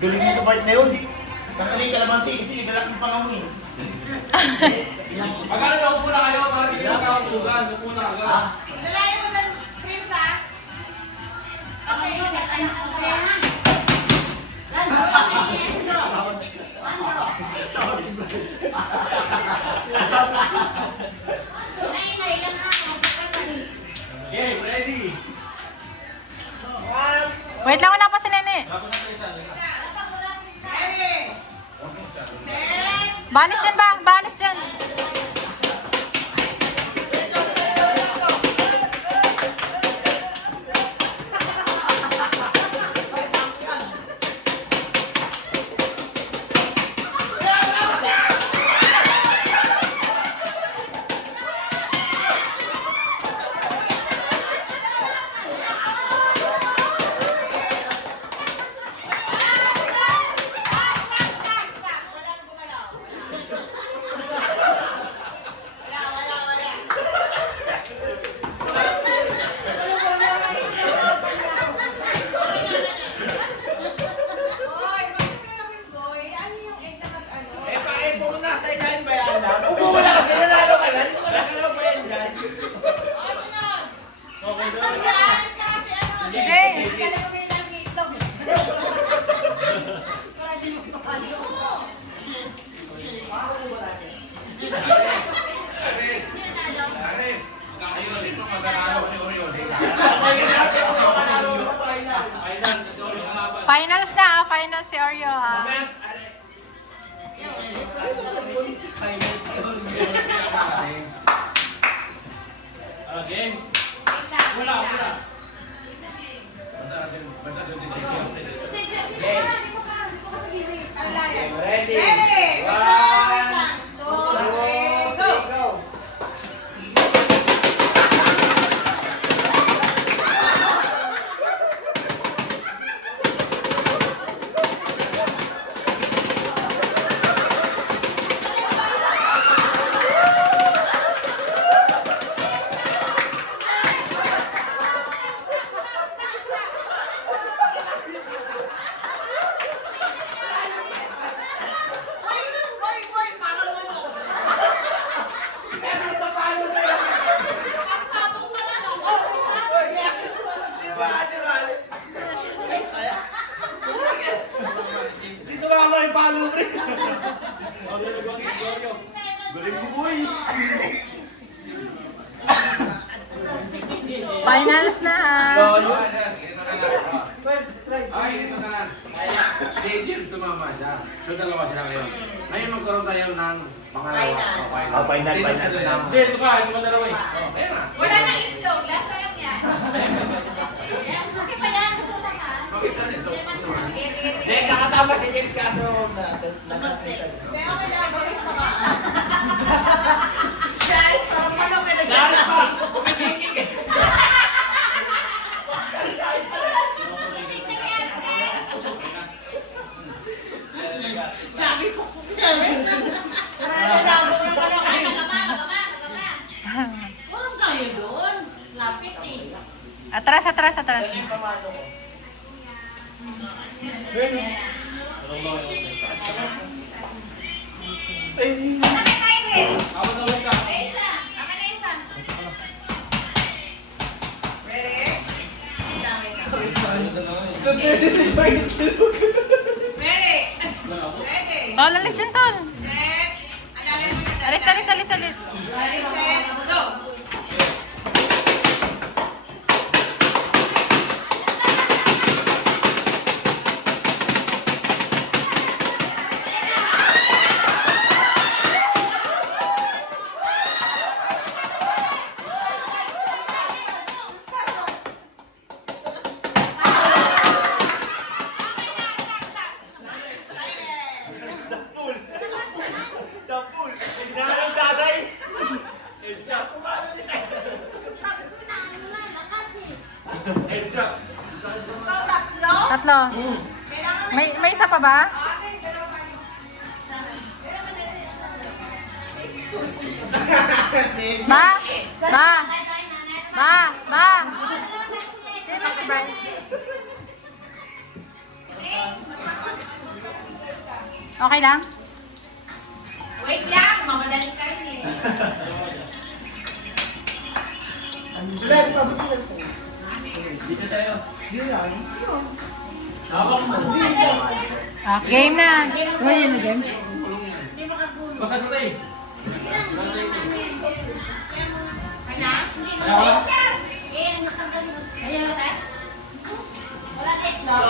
Galing mo sa part na yun. Kakaling kalamansi kasi igalak ng pangawin. Magkano na upo na kayo para hindi na kakatugan. Upo na agad. Lalayo mo sa Prince, ha? Okay, yun. Okay, ha? Okay, ready. Wait lang, wala pa si Nene. Ready? Set. Banis yan ba? Banis yan. Finals na, finals si Oreo, ha. Game. Wala. Ready? Wait lang. 2, 3, go! Dito ba ako yung palo, pre? Galing mo, boy. Finals na, ha. Ay, ito na lang. Si Jim tumama siya. So, dalawa sila ngayon. Ngayon magkaroon tayo ng pangalawa. Final. Sino sa dalawa? Hindi, ito pa dalawa eh. Ayan na. Wala na itlog. Lasa lang yan. Okay pa yan. Makita nito. Sige. Nakatama si James kaso Hindi, okay lang. Gusto ka. Guys, parang manok ka na siya. Walang kaya doon. Lapit eh. Atras. Ako na lang ka. Isa. Akin na isa. Ready? Ready? Ready? Tol, alis yun, Tol. Set. Alalim mo na. Alis. Ready, set, go! Sampul. Inalang tatay. So, tatlo? Tatlo. Kailangan May isa pa ba? Okay, dalawa pa yun. Ba. Sino si Bryce? Okay lang? Wait lang, mamadaling ka rin eh. Dito sa'yo. Game na. Uy, yun na game. Baka na tayo. Kaya? Ayaw ka? Eh, nakagaling. Ayaw na tayo? Wala na itlog.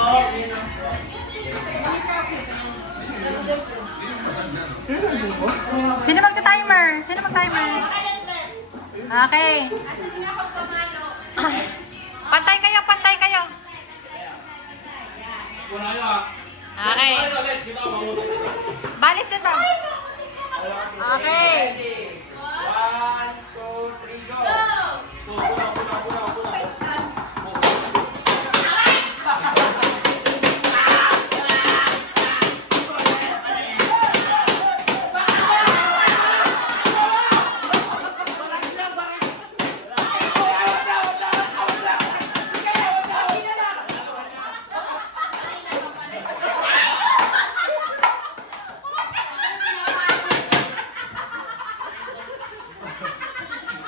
Sino magta-timer? Sino mag-timer? Okay. Asan na ako pamalo? Pantay kayo, pantay kayo. Wala nyo ah. Okay. Ano ulit? Kita ako mamutot. Balis yun ba? Okay. 1, 2, 3, go!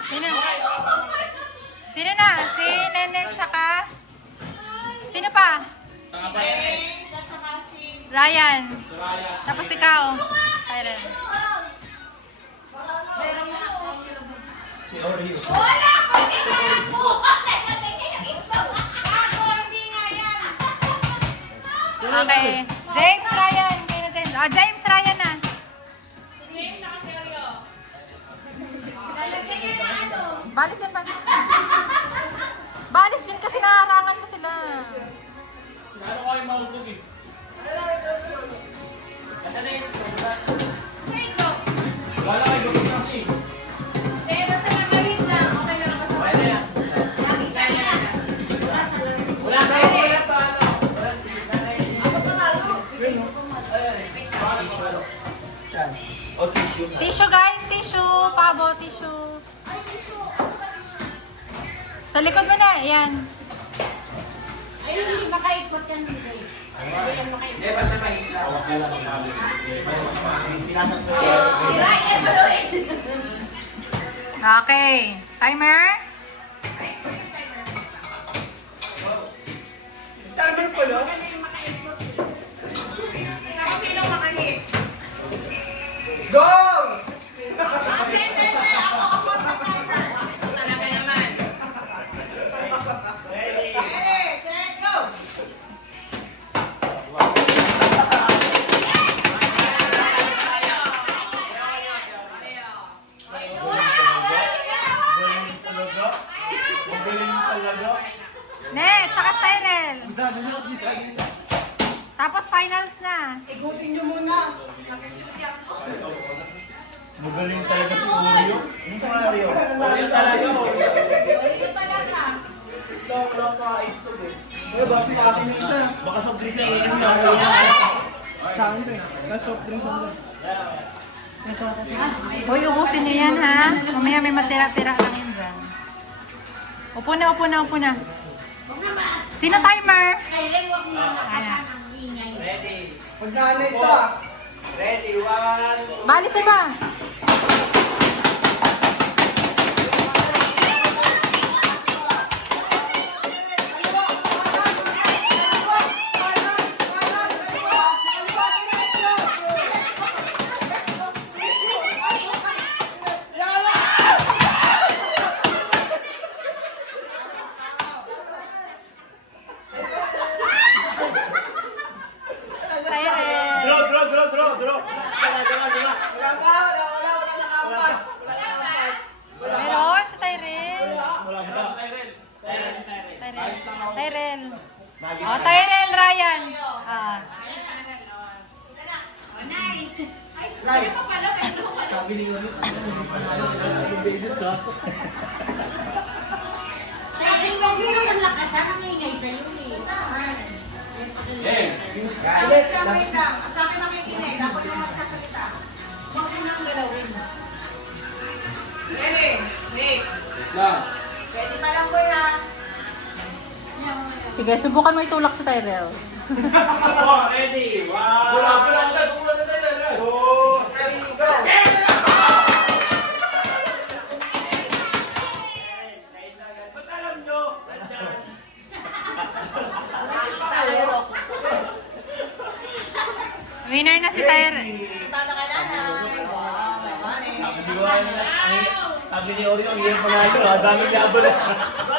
Sino? Sino na? Si Nene tsaka? Sino pa? James at saka si... Ryan. Soraya. Tapos ikaw. Tyren. Si Oreo. Wala! Hindi nga ako! Wala na tingin yung itlog! Ako, hindi nga yan! Okay. James, Ryan. Kayo na James. Oh, James, Ryan na. Si James saka si Oreo. Lalagyan niya na ano? Balis yun ba? Balis yun kasi nakarangan mo sila. Ano kayo mahulog eh? Asan na yun? Sa itlog. Wala na kayo gusto natin eh. Eh, basta nakalit lang. Okay na lang basta. Pwede yan. Lalagyan na. Wala kayo. Wala pa ano. O, tissue. Tissue guys, tissue. Pabo, tissue. Ay, tissue. Ano ba tissue? Sa likod mo na, yan. Ay, hindi makaikot yan si Dave. Hindi yan makaikot. Hindi, basta mahigla. Okay lang ang kami. Si Ryan Maluin. Okay. Timer. Timer pala. Maganda yung makaikot. Isa ko sino makahit. Go! Ako ang timer. Talaga naman. Ready? Ready, set, go! Magaling talaga. Magaling talaga. Ne, tsaka Styrel. Tapos finals na. Igutin nyo muna. Magaling talaga si Oreo. Ano pa Oreo? Oreo talaga. Ito talaga. Ano ba si Pati yung isa? Baka soft drinks na iinom na. Sa akin rin. Kasi soft drinks ang Hoy, ubusin niyo yan ha. Mamaya may matira-tira lang yun dyan. Upo na, upo na, upo na. Huwag naman. Sino timer? Kailan huwag mo Ayan. nakatan ang ingay. Ready? Pag naanay to ah. Ready? 1, Balis yun ba? Styrel. Draw. Meron sa Tyrel. Wala ba? Tyrel. Oh, Tyrel, Ryan. Ah. Ay, ano pa pala? Ano pa pala? Sabi mo, ang lakasan ang ingay sa'yo eh. Eh. Wait lang. Sa akin makikinig. Ako yung magsasalita. Huwag mo nang galawin. Ready? Wait. Lang. Ready pa lang, boy, ha? Sige, subukan mo itulak sa Tyrel. Ready? 1, Wala na tayo. Winner na si Tyre. Tata ka na. Sabi ni Oreo, ang hirap panalo. Dami niya abala.